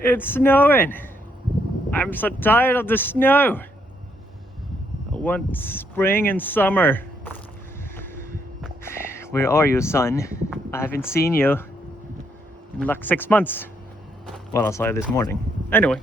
It's snowing. I'm so tired of the snow. I want spring and summer. Where are you, son? I haven't seen you in like 6 months. Well, I saw you this morning. Anyway,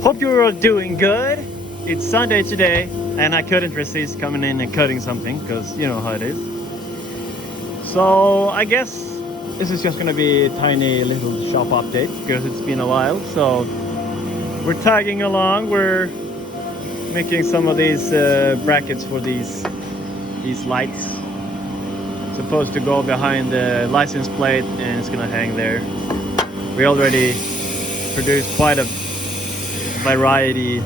hope you're all doing good. It's Sunday today, and I couldn't resist coming in and cutting something, because you know how it is. So I guess this is just gonna be a tiny little shop update, because it's been a while. So we're tagging along. We're making some of these brackets for these lights. Supposed to go behind the license plate, and it's gonna hang there. We already produced quite a variety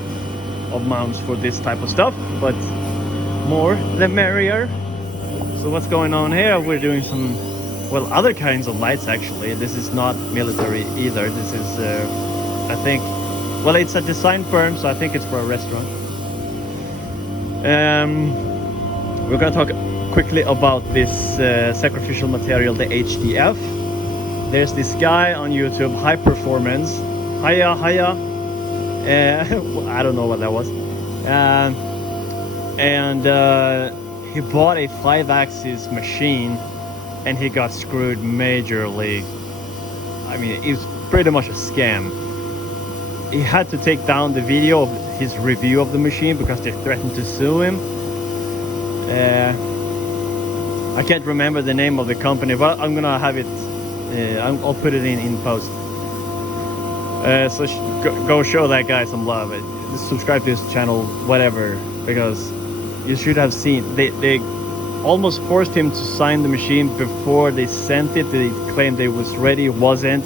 of mounts for this type of stuff, but more the merrier. So what's going on here? We're doing some, well, other kinds of lights actually. This is not military either. This is I think, well, it's a design firm, so I think it's for a restaurant. We're gonna talk quickly about this sacrificial material, the HDF. There's this guy on YouTube, High Performance, Haya. I don't know what that was. He bought a 5-axis machine, and he got screwed majorly. I mean, it's pretty much a scam. He had to take down the video of his review of the machine because they threatened to sue him. I can't remember the name of the company, but I'm gonna have it. I'll put it in post. So go show that guy some love. Subscribe to his channel, whatever, because you should have seen. They almost forced him to sign the machine before they sent it. They claimed it was ready, it wasn't.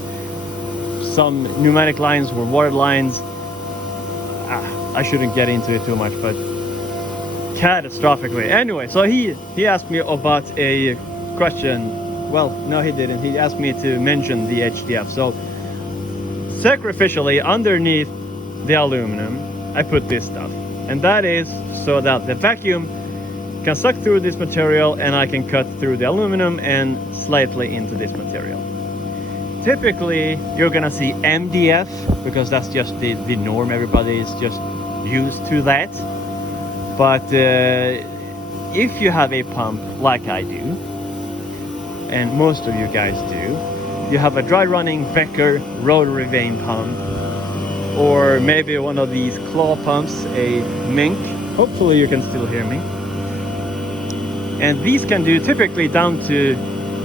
Some pneumatic lines were water lines. I shouldn't get into it too much, but catastrophically. Anyway, so he asked me about a question. Well, no, he didn't. He asked me to mention the HDF. So sacrificially underneath the aluminum, I put this stuff, and that is so that the vacuum can suck through this material, and I can cut through the aluminum and slightly into this material. Typically, you're gonna see MDF because that's just the norm. Everybody is just used to that. But if you have a pump like I do, and most of you guys do, you have a dry running Becker rotary vane pump, or maybe one of these claw pumps, a Mink. Hopefully you can still hear me. And these can do typically down to,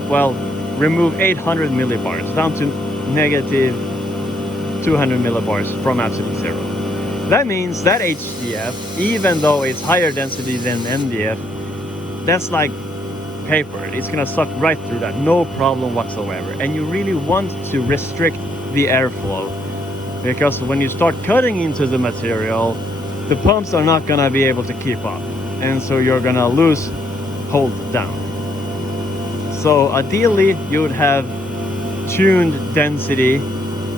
well, remove 800 millibars, down to negative 200 millibars from absolute zero. That means that HDF, even though it's higher density than MDF, that's like paper. It's gonna suck right through that, no problem whatsoever. And you really want to restrict the airflow, because when you start cutting into the material, the pumps are not gonna be able to keep up, and so you're gonna lose hold down. So ideally you would have tuned density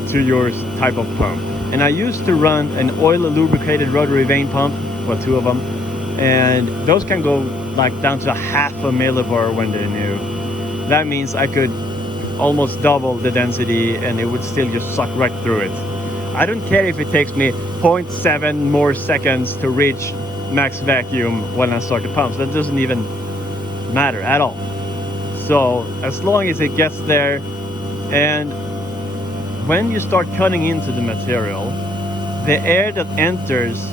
to your type of pump. And I used to run an oil lubricated rotary vane pump, well, 2 of them, and those can go like down to 0.5 millibar when they're new. That means I could almost double the density and it would still just suck right through it. I don't care if it takes me 0.7 more seconds to reach max vacuum when I start the pumps. That doesn't even matter at all. So as long as it gets there, and when you start cutting into the material, the air that enters,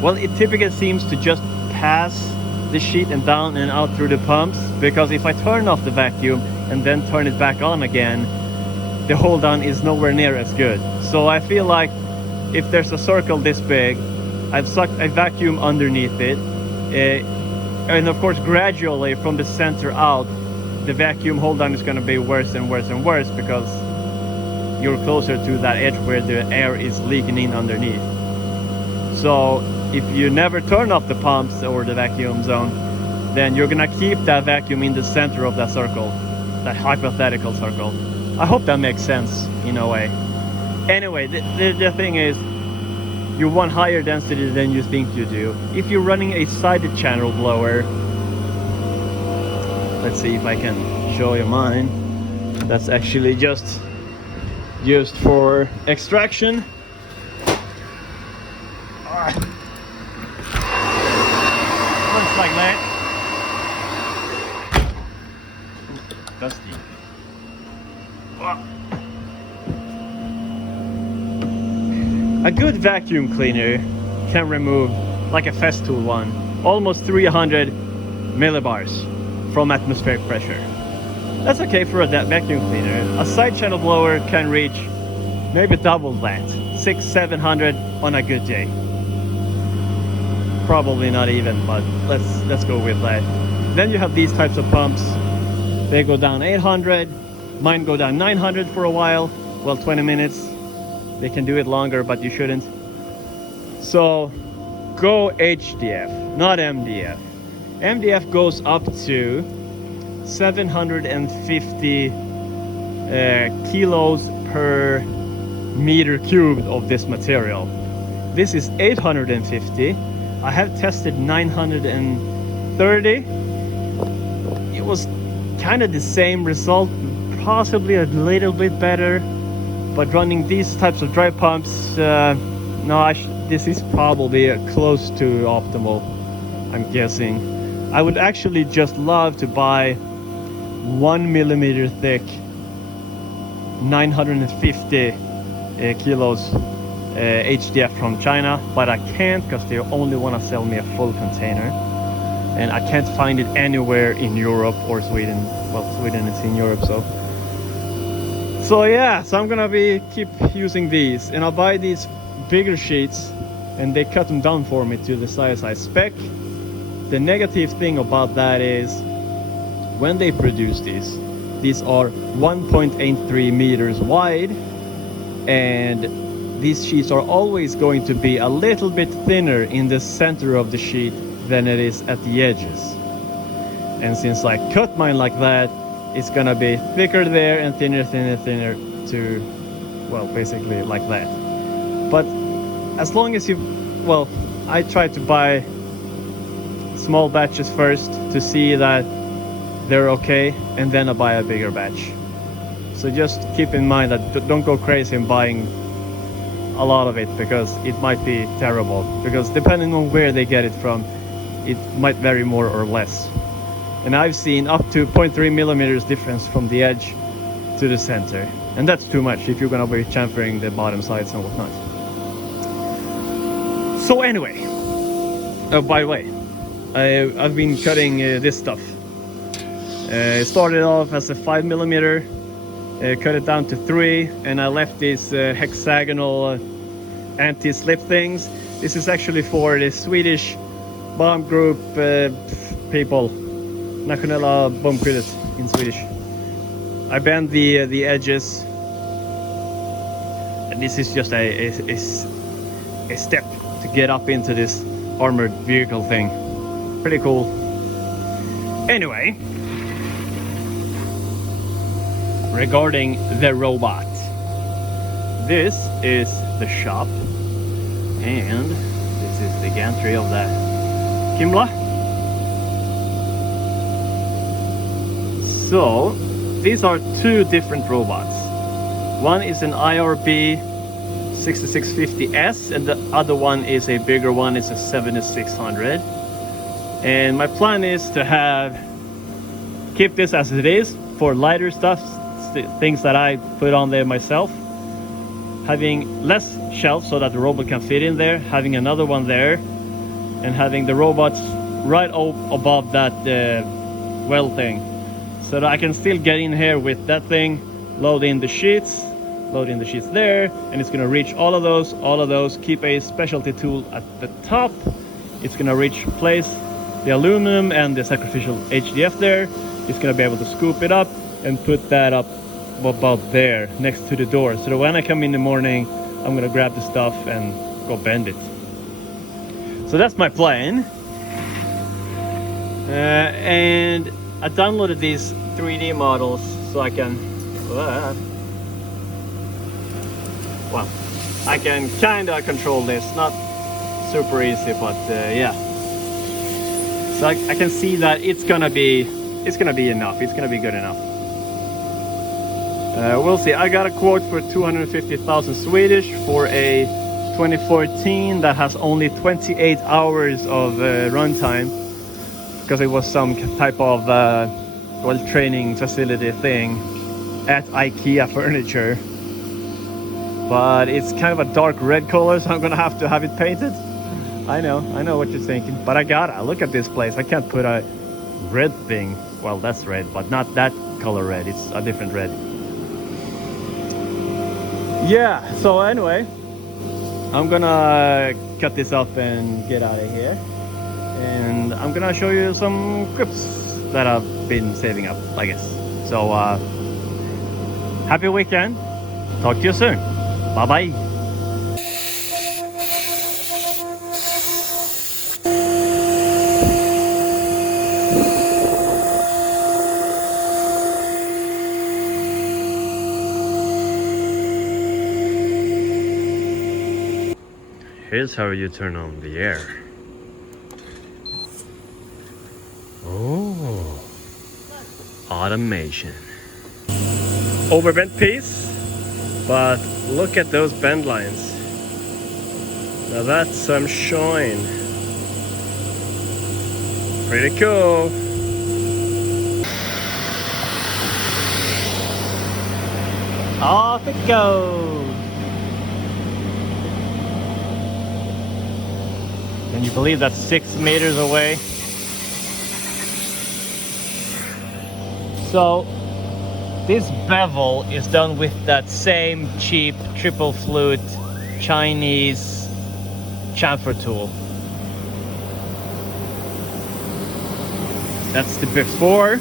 well, it typically seems to just pass the sheet and down and out through the pumps, because if I turn off the vacuum and then turn it back on again, the hold down is nowhere near as good. So I feel like if there's a circle this big, I've sucked a vacuum underneath it, and of course gradually from the center out, the vacuum hold down is going to be worse and worse and worse, because you're closer to that edge where the air is leaking in underneath. So if you never turn off the pumps or the vacuum zone, then you're gonna keep that vacuum in the center of that circle, that hypothetical circle. I hope that makes sense in a way. Anyway, the thing is, you want higher density than you think you do. If you're running a sided channel blower, let's see if I can show you mine. That's actually just used for extraction. Looks like that. Dusty. A good vacuum cleaner can remove, like a Festool one, almost 300 millibars from atmospheric pressure. That's okay for a vacuum cleaner. A side channel blower can reach maybe double that, 600-700 on a good day. Probably not even, but let's go with that. Then you have these types of pumps. They go down 800. Mine go down 900 for a while. Well, 20 minutes. They can do it longer, but you shouldn't. So go HDF, not MDF. MDF goes up to 750 kilos per meter cubed of this material. This is 850. I have tested 930. It was kind of the same result, possibly a little bit better, but running these types of dry pumps, no, this is probably close to optimal, I'm guessing. I would actually just love to buy 1 millimeter thick 950 kilos HDF from China, but I can't because they only want to sell me a full container, and I can't find it anywhere in Europe or Sweden. Well, Sweden is in Europe, so yeah, so I'm gonna keep using these, and I'll buy these bigger sheets and they cut them down for me to the size I spec. The negative thing about that is when they produce these are 1.83 meters wide, and these sheets are always going to be a little bit thinner in the center of the sheet than it is at the edges. And since I cut mine like that, it's gonna be thicker there and thinner to, well, basically like that. But as long as I try to buy small batches first to see that they're okay, and then I buy a bigger batch. So just keep in mind that don't go crazy in buying a lot of it, because it might be terrible, because depending on where they get it from, it might vary more or less. And I've seen up to 0.3 millimeters difference from the edge to the center, and that's too much if you're gonna be chamfering the bottom sides and whatnot. So anyway, by the way, I've been cutting this stuff. It started off as a 5 millimeter, cut it down to 3, and I left these hexagonal anti-slip things. This is actually for the Swedish bomb group people, Nationella Bombskyddet in Swedish. I bend the edges, and this is just a step to get up into this armored vehicle thing. Pretty cool. Anyway, regarding the robot, this is the shop, and this is the gantry of the Kimla. So these are two different robots. One is an IRB 6650S, and the other one is a bigger one. It's a 7600. And my plan is to keep this as it is for lighter stuff, things that I put on there myself, having less shelves so that the robot can fit in there, having another one there, and having the robots right above that well thing, so that I can still get in here with that thing, load in the sheets there, and it's gonna reach all of those, keep a specialty tool at the top. It's gonna place the aluminum and the sacrificial HDF there. It's gonna be able to scoop it up and put that up about there next to the door, so that when I come in the morning, I'm gonna grab the stuff and go bend it. So that's my plan. And I downloaded these 3D models so I can I can kinda control this. Not super easy, but yeah. So I can see that it's gonna be enough. It's gonna be good enough. We'll see. I got a quote for 250,000 Swedish for a 2014 that has only 28 hours of runtime, because it was some type of training facility thing at IKEA Furniture. But it's kind of a dark red color, so I'm gonna have to have it painted. I know what you're thinking, but I gotta look at this place. I can't put a red thing. Well, that's red, but not that color red. It's a different red. Yeah, so anyway, I'm gonna cut this up and get out of here. And I'm gonna show you some grips that I've been saving up, I guess. So, happy weekend. Talk to you soon. Bye-bye. Here's how you turn on the air. Oh, automation. Overbent piece, but look at those bend lines. Now that's some shine. Pretty cool. Off it goes. Can you believe that's 6 meters away? So this bevel is done with that same cheap triple flute Chinese chamfer tool. That's the before.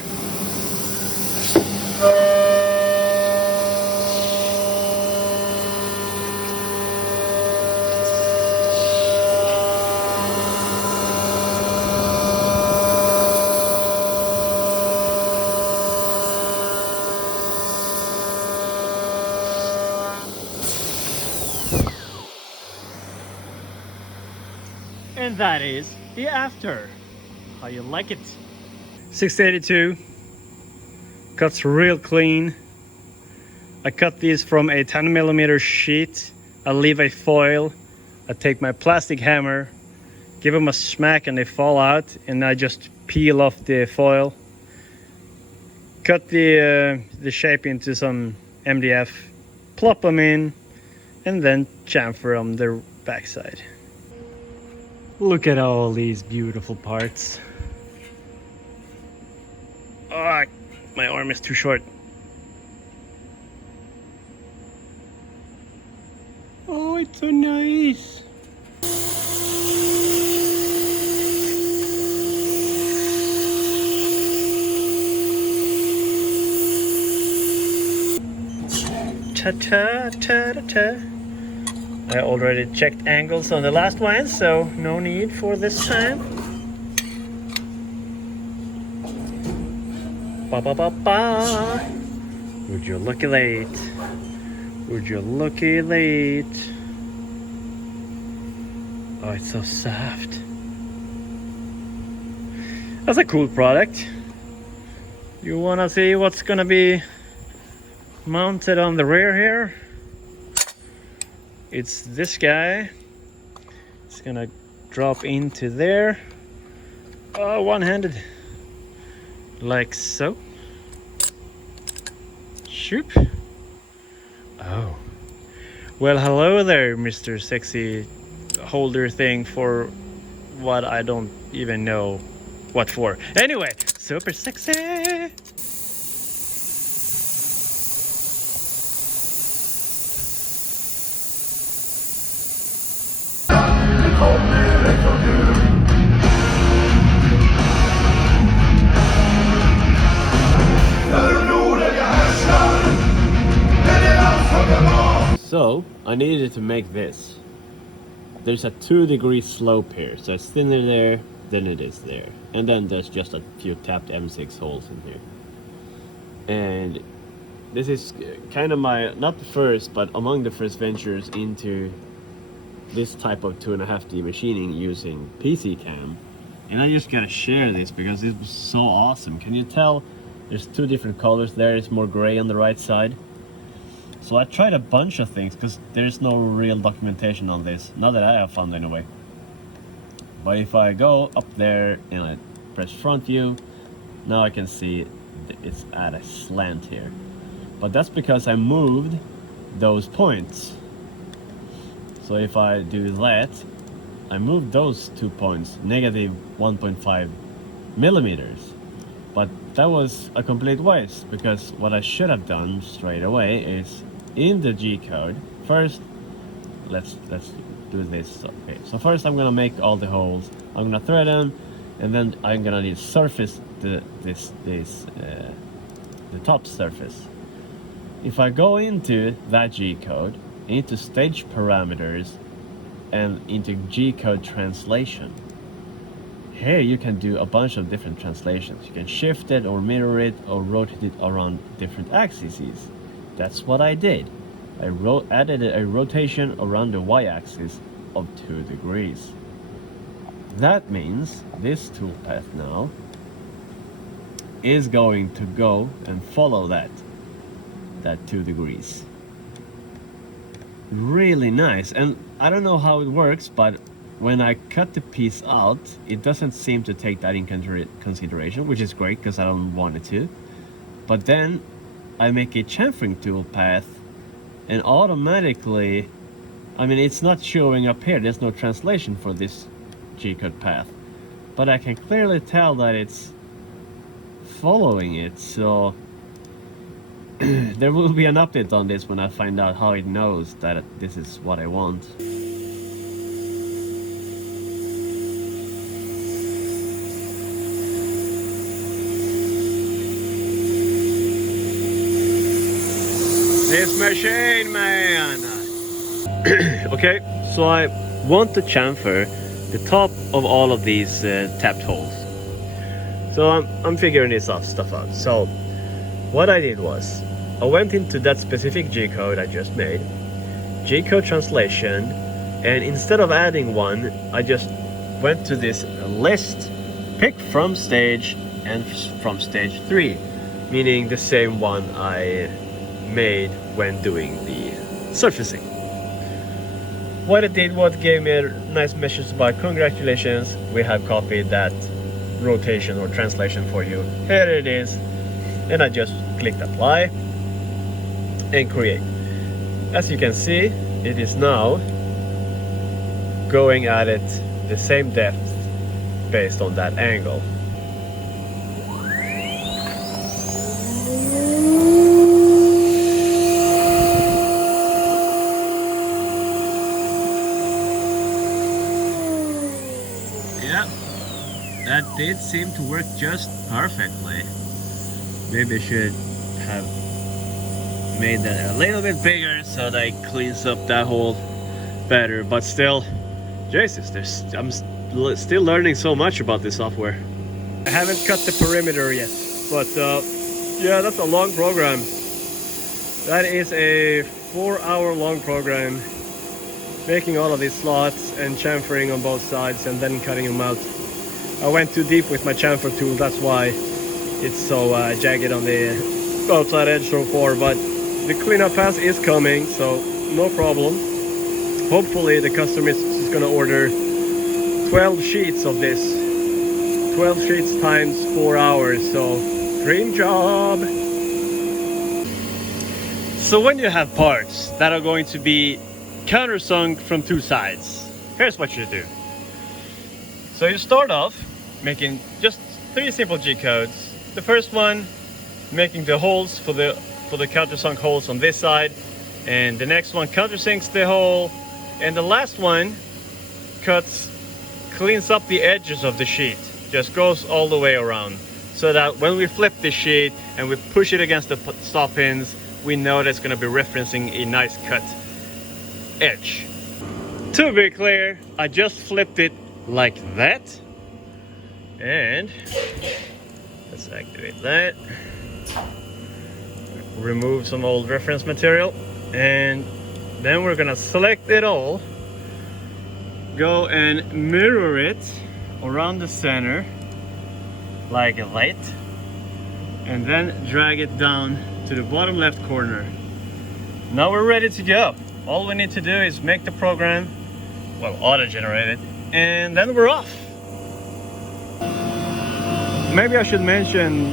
And that is the after. How you like it? 682. Cuts real clean. I cut these from a 10mm sheet. I leave a foil. I take my plastic hammer, give them a smack and they fall out, and I just peel off the foil. Cut the shape into some MDF, plop them in, and then chamfer on the backside. Look at all these beautiful parts. Oh, my arm is too short. Oh, it's so nice. Ta-ta, ta-ta-ta. I already checked angles on the last one, so no need for this time. Ba-ba-ba-ba. Would you looky late? Would you looky late? Oh, it's so soft. That's a cool product. You wanna see what's gonna be mounted on the rear here? It's this guy. It's gonna drop into there. Oh, one-handed. Like so. Shoop. Oh. Well, hello there, Mr. Sexy holder thing for what I don't even know what for. Anyway, super sexy. So I needed to make this. There's a 2-degree slope here, so it's thinner there than it is there, and then there's just a few tapped M6 holes in here. And this is kind of my, not the first, but among the first ventures into this type of 2.5D machining using PCCam. And I just gotta share this because it was so awesome. Can you tell there's 2 different colors there? It's more gray on the right side. So I tried a bunch of things because there's no real documentation on this, not that I have found anyway. But if I go up there and I press front view, now I can see it's at a slant here. But that's because I moved those points. So if I do that, I moved those 2 points, negative 1.5 millimeters. But that was a complete waste, because what I should have done straight away is in the G code. First, let's do this. Okay, so first I'm gonna make all the holes. I'm gonna thread them, and then I'm gonna need surface the top surface. If I go into that G code, into stage parameters, and into G code translation, here you can do a bunch of different translations. You can shift it or mirror it or rotate it around different axes. That's what I did. I added a rotation around the y-axis of 2 degrees. That means this toolpath now is going to go and follow that 2 degrees. Really nice. And I don't know how it works, but when I cut the piece out, it doesn't seem to take that in consideration, which is great because I don't want it to. But then I make a chamfering toolpath, and automatically, I mean, it's not showing up here. There's no translation for this G-code path, but I can clearly tell that it's following it. So there will be an update on this when I find out how it knows that this is what I want. This machine, man! Okay, so I want to chamfer the top of all of these tapped holes. So I'm figuring this stuff out. So what I did was, I went into that specific G-code I just made, G-code translation, and instead of adding one, I just went to this list, pick from stage and from stage 3, meaning the same one I made when doing the surfacing. What it did was gave me a nice message about congratulations, we have copied that rotation or translation for you. Here it is. And I just clicked apply and create. As you can see, it is now going at it the same depth based on that angle. That did seem to work just perfectly. Maybe I should have made that a little bit bigger so that it cleans up that hole better, but still, Jesus, I'm still learning so much about this software. I haven't cut the perimeter yet, but yeah, that's a long program. That is a 4-hour long program, making all of these slots and chamfering on both sides and then cutting them out. I went too deep with my chamfer tool, that's why it's so jagged on the outside edge so far, but the cleanup pass is coming, so no problem. Hopefully the customer is going to order 12 sheets of this. 12 sheets times 4 hours, so dream job! So when you have parts that are going to be countersunk from 2 sides, here's what you do. So you start off making just 3 simple G codes. The first one, making the holes for the countersunk holes on this side, and the next one countersinks the hole, and the last one cleans up the edges of the sheet, just goes all the way around, so that when we flip the sheet and we push it against the stop pins, we know that's going to be referencing a nice cut edge. To be clear, I just flipped it like that, and let's activate that, remove some old reference material, and then we're gonna select it all, go and mirror it around the center like a light, and then drag it down to the bottom left corner. Now we're ready to go. All we need to do is make the program, well, auto-generate it, and then we're off. Maybe I should mention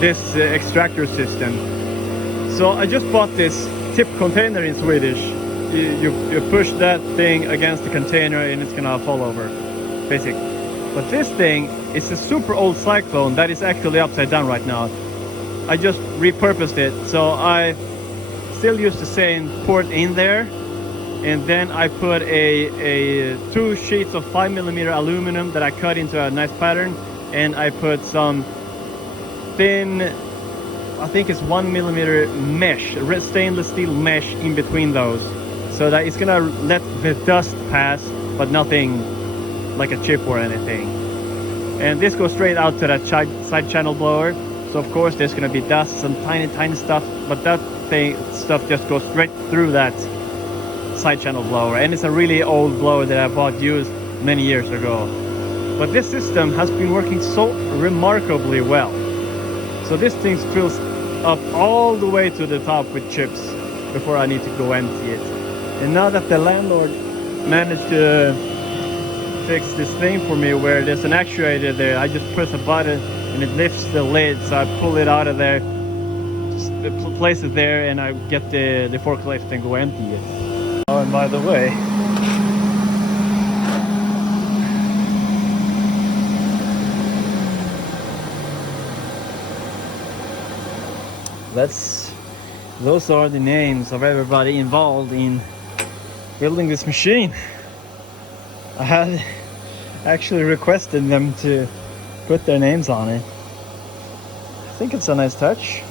this extractor system. So I just bought this tip container in Swedish. You push that thing against the container and it's gonna fall over, basically. But this thing is a super old cyclone that is actually upside down right now. I just repurposed it, so I still use the same port in there, and then I put a 2 sheets of 5mm aluminum that I cut into a nice pattern, and I put some thin, I think it's 1mm mesh, stainless steel mesh in between those, so that it's gonna let the dust pass, but nothing like a chip or anything. And this goes straight out to that side channel blower, so of course there's gonna be dust, some tiny stuff, but that stuff just goes straight through that side channel blower. And it's a really old blower that I bought used many years ago. But this system has been working so remarkably well. So this thing fills up all the way to the top with chips before I need to go empty it. And now that the landlord managed to fix this thing for me where there's an actuator there, I just press a button and it lifts the lid, so I pull it out of there, just place it there, and I get the forklift and go empty it. Oh, and by the way, those are the names of everybody involved in building this machine. I had actually requested them to put their names on it. I think it's a nice touch,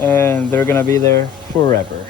and they're gonna be there forever.